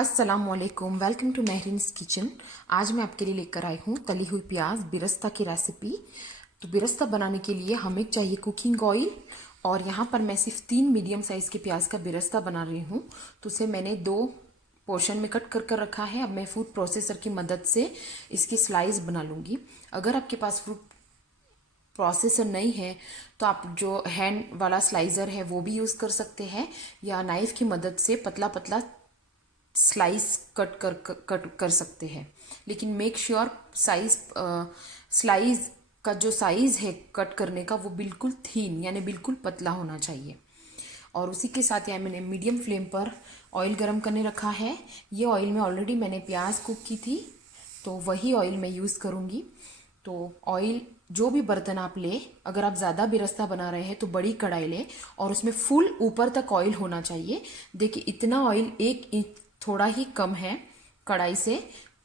अस्सलामुअलैकुम, welcome to महरीन्स kitchen. आज मैं आपके लिए लेकर आई हूँ तली हुई प्याज बिरस्ता की रेसिपी। तो बिरस्ता बनाने के लिए हमें चाहिए कुकिंग ऑयल, और यहाँ पर मैं सिर्फ 3 मीडियम साइज़ के प्याज का बिरस्ता बना रही हूँ। तो उसे मैंने 2 पोर्शन में कट कर रखा है। अब मैं फूड प्रोसेसर की मदद से इसकी स्लाइस बना लूँगी। अगर आपके पास फूड प्रोसेसर नहीं है तो आप जो हैंड वाला स्लाइजर है वो भी यूज़ कर सकते हैं, या नाइफ़ की मदद से पतला पतला स्लाइस कट कर सकते हैं। लेकिन मेक श्योर स्लाइस का जो साइज़ है कट करने का वो बिल्कुल थीन यानी बिल्कुल पतला होना चाहिए। और उसी के साथ यहाँ मैंने मीडियम फ्लेम पर ऑयल गरम करने रखा है। ये ऑयल में ऑलरेडी मैंने प्याज कुक की थी, तो वही ऑयल मैं यूज़ करूँगी। तो ऑयल जो भी बर्तन आप ले, अगर आप ज़्यादा बिरस्ता बना रहे हैं तो बड़ी कढ़ाई ले और उसमें फुल ऊपर तक ऑयल होना चाहिए। देखिए इतना ऑयल, एक इंच थोड़ा ही कम है कढ़ाई से,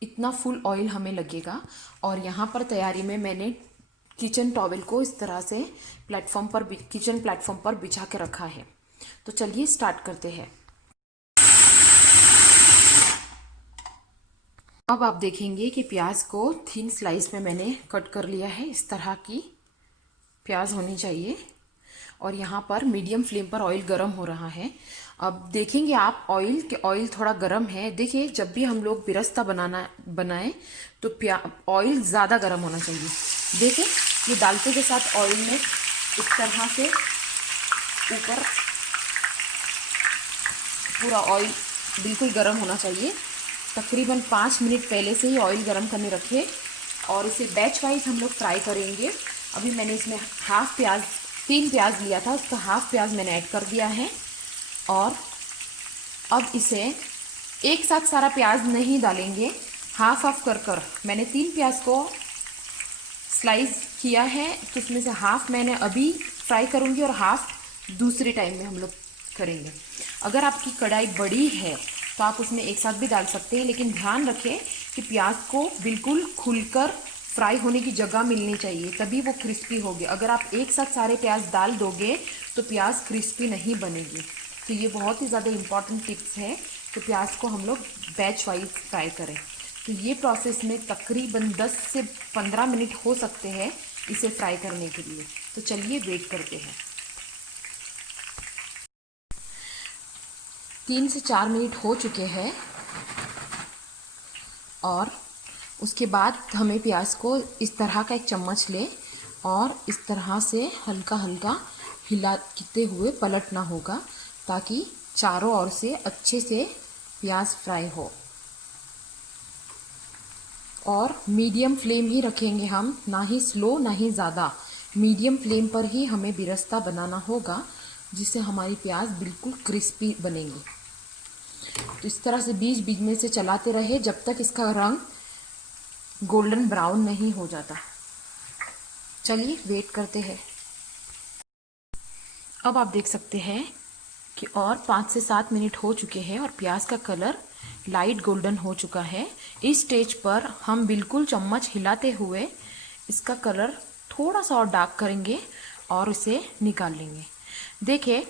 इतना फुल ऑयल हमें लगेगा। और यहाँ पर तैयारी में मैंने किचन टॉवेल को इस तरह से किचन प्लेटफॉर्म पर बिछा के रखा है। तो चलिए स्टार्ट करते हैं। अब आप देखेंगे कि प्याज को थिन स्लाइस में मैंने कट कर लिया है। इस तरह की प्याज होनी चाहिए। और यहाँ पर मीडियम फ्लेम पर ऑयल गरम हो रहा है। अब देखेंगे आप ऑयल थोड़ा गरम है। देखिए जब भी हम लोग बिरस्ता बनाएं तो ऑयल ज़्यादा गरम होना चाहिए। देखिए ये डालते के साथ ऑयल में इस तरह से ऊपर पूरा ऑयल बिल्कुल गरम होना चाहिए। तकरीबन 5 मिनट पहले से ही ऑयल गरम करने रखे, और इसे बैच वाइज हम लोग फ्राई करेंगे। अभी मैंने इसमें 3 प्याज लिया था, उसका हाफ प्याज मैंने ऐड कर दिया है। और अब इसे एक साथ सारा प्याज नहीं डालेंगे, हाफ हाफ कर मैंने 3 प्याज को स्लाइस किया है, तो उसमें से हाफ मैंने अभी फ्राई करूँगी और हाफ दूसरे टाइम में हम लोग करेंगे। अगर आपकी कढ़ाई बड़ी है तो आप उसमें एक साथ भी डाल सकते हैं, लेकिन ध्यान रखें कि प्याज को बिल्कुल खुलकर फ्राई होने की जगह मिलनी चाहिए, तभी वो क्रिस्पी होगी। अगर आप एक साथ सारे प्याज डाल दोगे तो प्याज क्रिस्पी नहीं बनेगी। तो ये बहुत ही ज़्यादा इम्पॉर्टेंट टिप्स है कि प्याज को हम लोग बैच वाइज फ्राई करें। तो ये प्रोसेस में तकरीबन 10 से 15 मिनट हो सकते हैं इसे फ्राई करने के लिए। तो चलिए वेट करते हैं। 3 से 4 मिनट हो चुके हैं, और उसके बाद हमें प्याज को इस तरह का एक चम्मच ले और इस तरह से हल्का हल्का हिलाते हुए पलटना होगा, ताकि चारों ओर से अच्छे से प्याज फ्राई हो। और मीडियम फ्लेम ही रखेंगे हम, ना ही स्लो ना ही ज़्यादा। मीडियम फ्लेम पर ही हमें बिरस्ता बनाना होगा, जिससे हमारी प्याज बिल्कुल क्रिस्पी बनेगी। तो इस तरह से बीच बीच में से चलाते रहे जब तक इसका रंग गोल्डन ब्राउन नहीं हो जाता। चलिए वेट करते हैं। अब आप देख सकते हैं कि और 5 से 7 मिनट हो चुके हैं और प्याज का कलर लाइट गोल्डन हो चुका है। इस स्टेज पर हम बिल्कुल चम्मच हिलाते हुए इसका कलर थोड़ा सा और डार्क करेंगे और इसे निकाल लेंगे। देखिए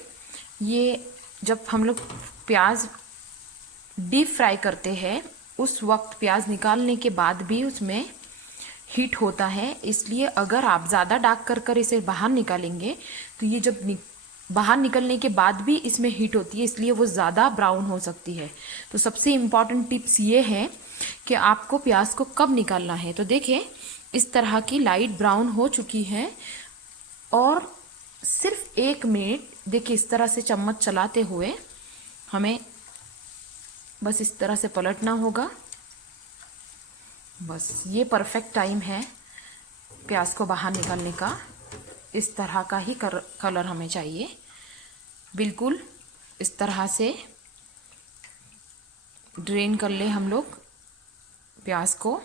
ये जब हम लोग प्याज डीप फ्राई करते हैं उस वक्त प्याज निकालने के बाद भी उसमें हीट होता है, इसलिए अगर आप ज़्यादा डार्क कर इसे बाहर निकालेंगे तो ये जब बाहर निकलने के बाद भी इसमें हीट होती है, इसलिए वो ज़्यादा ब्राउन हो सकती है। तो सबसे इम्पॉर्टेंट टिप्स ये है कि आपको प्याज को कब निकालना है। तो देखिए इस तरह की लाइट ब्राउन हो चुकी है, और सिर्फ 1 मिनट देखिए इस तरह से चम्मच चलाते हुए हमें बस इस तरह से पलटना होगा। बस ये परफेक्ट टाइम है प्याज को बाहर निकालने का। इस तरह का ही कलर हमें चाहिए, बिल्कुल इस तरह से ड्रेन कर ले हम लोग प्याज को।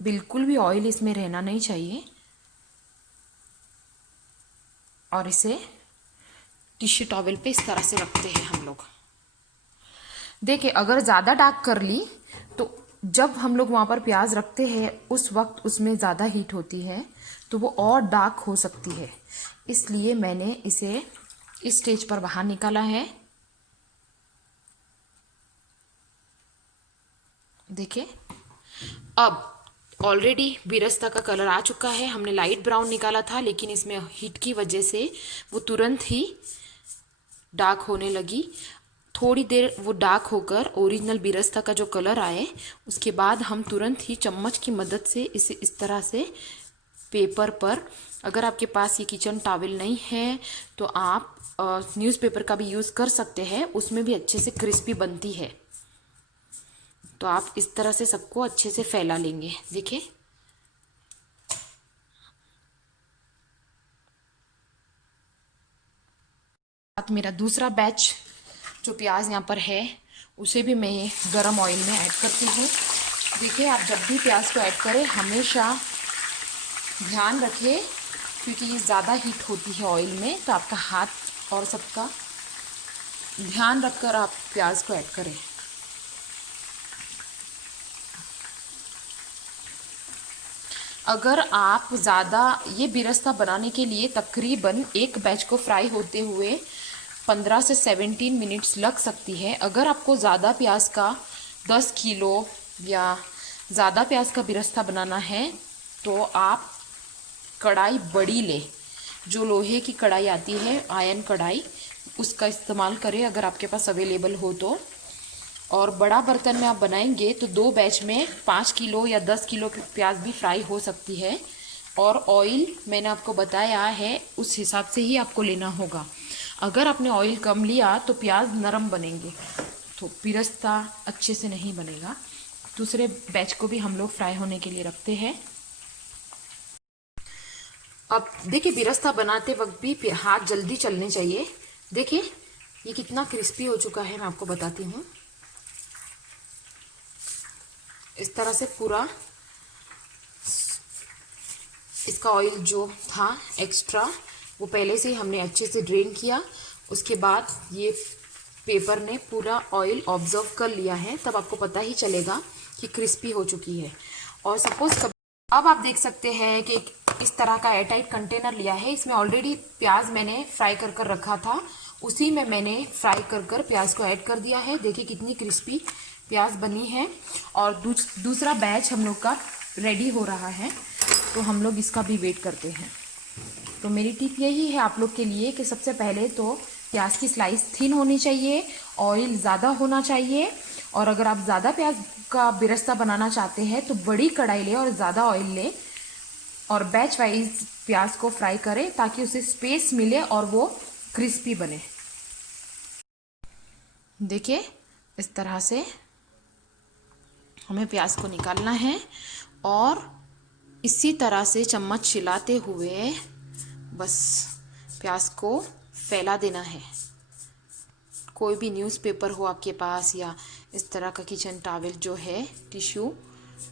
बिल्कुल भी ऑयल इसमें रहना नहीं चाहिए, और इसे टिश्यू टॉवेल पे इस तरह से रखते हैं हम लोग। देखिए अगर ज़्यादा डार्क कर ली तो जब हम लोग वहाँ पर प्याज रखते हैं उस वक्त उसमें ज़्यादा हीट होती है, तो वो और डार्क हो सकती है। इसलिए मैंने इसे इस स्टेज पर बाहर निकाला है। देखिए अब ऑलरेडी बिरस्ता का कलर आ चुका है। हमने लाइट ब्राउन निकाला था, लेकिन इसमें हीट की वजह से वो तुरंत ही डार्क होने लगी। थोड़ी देर वो डार्क होकर ओरिजिनल बिरस्ता का जो कलर आए, उसके बाद हम तुरंत ही चम्मच की मदद से इसे इस तरह से पेपर पर, अगर आपके पास ये किचन टॉवल नहीं है तो आप न्यूज़पेपर का भी यूज़ कर सकते हैं, उसमें भी अच्छे से क्रिस्पी बनती है। तो आप इस तरह से सबको अच्छे से फैला लेंगे। देखिए मेरा दूसरा बैच जो प्याज यहाँ पर है उसे भी मैं गरम ऑयल में ऐड करती हूँ। देखिए आप जब भी प्याज को ऐड करें हमेशा ध्यान रखें, क्योंकि ये ज़्यादा हीट होती है ऑयल में, तो आपका हाथ और सबका ध्यान रखकर आप प्याज को ऐड करें। अगर आप ज़्यादा, ये बिरस्ता बनाने के लिए तकरीबन एक बैच को फ्राई होते हुए 15 से 17 मिनट्स लग सकती है। अगर आपको ज़्यादा प्याज का 10 किलो या ज़्यादा प्याज का बिरस्ता बनाना है तो आप कढ़ाई बड़ी ले, जो लोहे की कढ़ाई आती है आयरन कढ़ाई, उसका इस्तेमाल करें अगर आपके पास अवेलेबल हो तो। और बड़ा बर्तन में आप बनाएंगे तो 2 बैच में 5 किलो या 10 किलो की प्याज भी फ्राई हो सकती है। और ऑयल मैंने आपको बताया है उस हिसाब से ही आपको लेना होगा। अगर आपने ऑयल कम लिया तो प्याज नरम बनेंगे, तो बिरस्ता अच्छे से नहीं बनेगा। दूसरे बैच को भी हम लोग फ्राई होने के लिए रखते हैं। अब देखिए बिरस्ता बनाते वक्त भी हाथ जल्दी चलने चाहिए। देखिए ये कितना क्रिस्पी हो चुका है, मैं आपको बताती हूँ। इस तरह से पूरा इसका ऑयल जो था एक्स्ट्रा वो पहले से ही हमने अच्छे से ड्रेन किया। उसके बाद ये पेपर ने पूरा ऑयल ऑब्जर्व कर लिया है, तब आपको पता ही चलेगा कि क्रिस्पी हो चुकी है। और सपोज अब आप देख सकते हैं कि इस तरह का एयरटाइट कंटेनर लिया है, इसमें ऑलरेडी प्याज मैंने फ्राई कर कर रखा था, उसी में मैंने फ्राई कर कर प्याज को ऐड कर दिया है। देखिए कितनी क्रिस्पी प्याज बनी है। और दूसरा बैच हम लोग का रेडी हो रहा है, तो हम लोग इसका भी वेट करते हैं। तो मेरी टिप यही है आप लोग के लिए कि सबसे पहले तो प्याज की स्लाइस थिन होनी चाहिए, ऑयल ज़्यादा होना चाहिए। और अगर आप ज़्यादा प्याज का बिरस्ता बनाना चाहते हैं तो बड़ी कढ़ाई लें और ज़्यादा ऑयल लें और बैच वाइज प्याज को फ्राई करें ताकि उसे स्पेस मिले और वो क्रिस्पी बने। देखिए इस तरह से हमें प्याज को निकालना है और इसी तरह से चम्मच हिलाते हुए बस प्याज को फैला देना है। कोई भी न्यूज़पेपर हो आपके पास या इस तरह का किचन टॉवल जो है टिश्यू,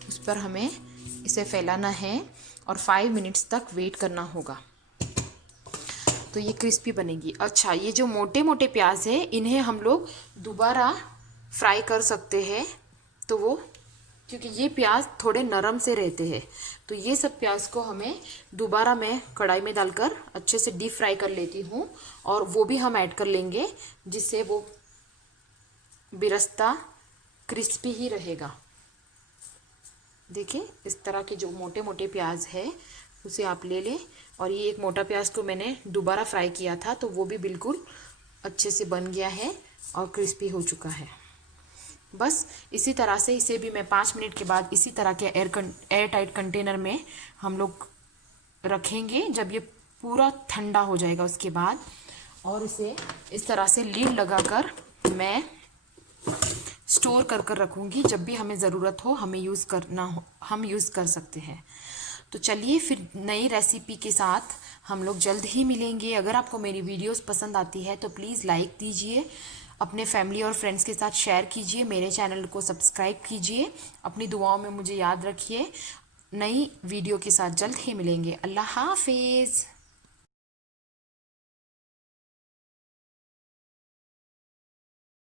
उस पर हमें इसे फैलाना है और 5 मिनट्स तक वेट करना होगा, तो ये क्रिस्पी बनेगी। अच्छा ये जो मोटे मोटे प्याज है इन्हें हम लोग दोबारा फ्राई कर सकते हैं, तो वो क्योंकि ये प्याज थोड़े नरम से रहते हैं, तो ये सब प्याज को हमें दोबारा मैं कढ़ाई में डालकर अच्छे से डीप फ्राई कर लेती हूँ और वो भी हम ऐड कर लेंगे, जिससे वो बिरस्ता क्रिस्पी ही रहेगा। देखिए इस तरह के जो मोटे मोटे प्याज है उसे आप ले लें। और ये एक मोटा प्याज को मैंने दोबारा फ्राई किया था, तो वो भी बिल्कुल अच्छे से बन गया है और क्रिस्पी हो चुका है। बस इसी तरह से इसे भी मैं 5 मिनट के बाद इसी तरह के एयर टाइट कंटेनर में हम लोग रखेंगे, जब ये पूरा ठंडा हो जाएगा उसके बाद। और इसे इस तरह से लीड लगाकर मैं स्टोर कर कर रखूँगी, जब भी हमें ज़रूरत हो हमें यूज़ करना हो हम यूज़ कर सकते हैं। तो चलिए फिर नई रेसिपी के साथ हम लोग जल्द ही मिलेंगे। अगर आपको मेरी वीडियोस पसंद आती है तो प्लीज़ लाइक दीजिए, अपने फैमिली और फ्रेंड्स के साथ शेयर कीजिए, मेरे चैनल को सब्सक्राइब कीजिए, अपनी दुआओं में मुझे याद रखिए। नई वीडियो के साथ जल्द ही मिलेंगे। अल्लाह हाफिज़।